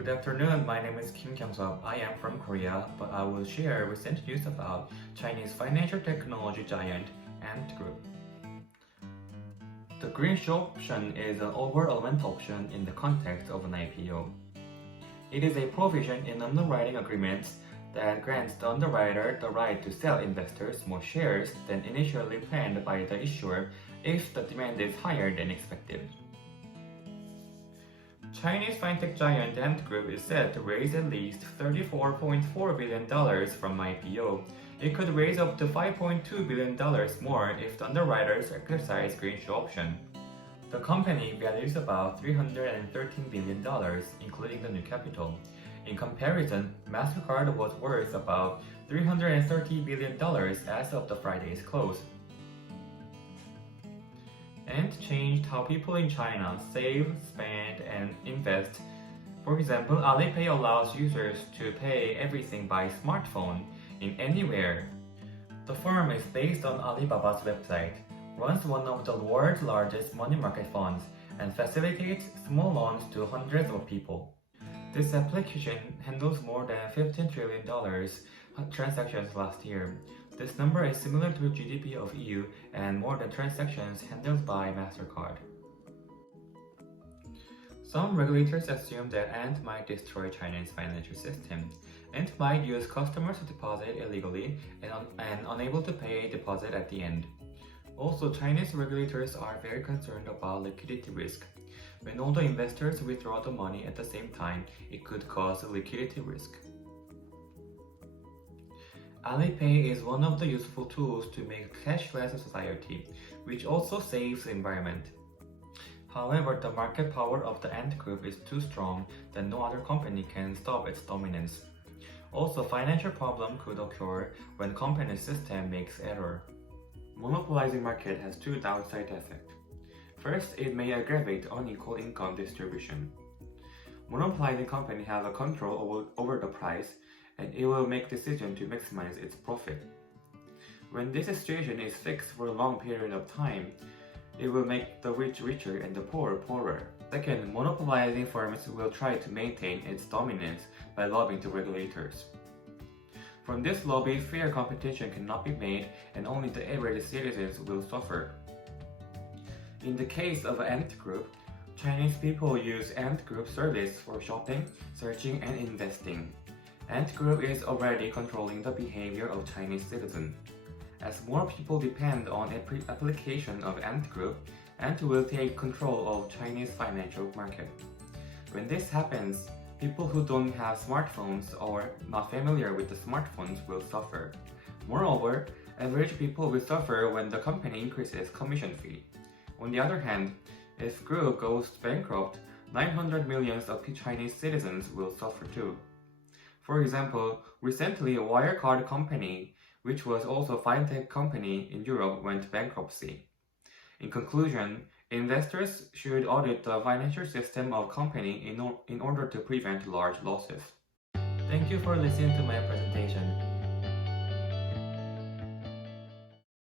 Good afternoon, my name is Kyungsub. I am from Korea, but I will share recent news about Chinese financial technology giant Ant Group. The green shoe option is an over-allotment option in the context of an IPO. It is a provision in underwriting agreements that grants the underwriter the right to sell investors more shares than initially planned by the issuer if the demand is higher than expected. Chinese fintech giant Ant Group is said to raise at least $34.4 billion from IPO. It could raise up to $5.2 billion more if the underwriters exercise green shoe option. The company values about $313 billion, including the new capital. In comparison, MasterCard was worth about $330 billion as of the Friday's close. Ant changed how people in China save, spend, and invest. For example, Alipay allows users to pay everything by smartphone in anywhere. The firm is based on Alibaba's website, runs one of the world's largest money market funds, and facilitates small loans to hundreds of people. This application handles more than $15 trillion transactions last year. This number is similar to the GDP of EU and more than transactions handled by MasterCard. Some regulators assume that Ant might destroy China's financial system. Ant might use customers' deposit illegally and unable to pay a deposit at the end. Also, Chinese regulators are very concerned about liquidity risk. When all the investors withdraw the money at the same time, it could cause liquidity risk. Alipay is one of the useful tools to make cashless society, which also saves the environment. However, the market power of the Ant Group is too strong that no other company can stop its dominance. Also, financial problem could occur when company's system makes error. Monopolizing market has two downside effects. First, it may aggravate unequal income distribution. Monopolizing company have a control over the price, and it will make decisions to maximize its profit. When this situation is fixed for a long period of time, it will make the rich richer and the poor poorer. Second, monopolizing firms will try to maintain its dominance by lobbying the regulators. From this lobby, fair competition cannot be made and only the average citizens will suffer. In the case of Ant Group, Chinese people use Ant Group service for shopping, searching, and investing. Ant Group is already controlling the behavior of Chinese citizens. As more people depend on application of Ant Group, Ant will take control of Chinese financial market. When this happens, people who don't have smartphones or not familiar with the smartphones will suffer. Moreover, average people will suffer when the company increases commission fee. On the other hand, if group goes bankrupt, 900 million of Chinese citizens will suffer too. For example, recently a Wirecard company, which was also a fintech company in Europe, went bankruptcy. In conclusion, investors should audit the financial system of company in order to prevent large losses. Thank you for listening to my presentation.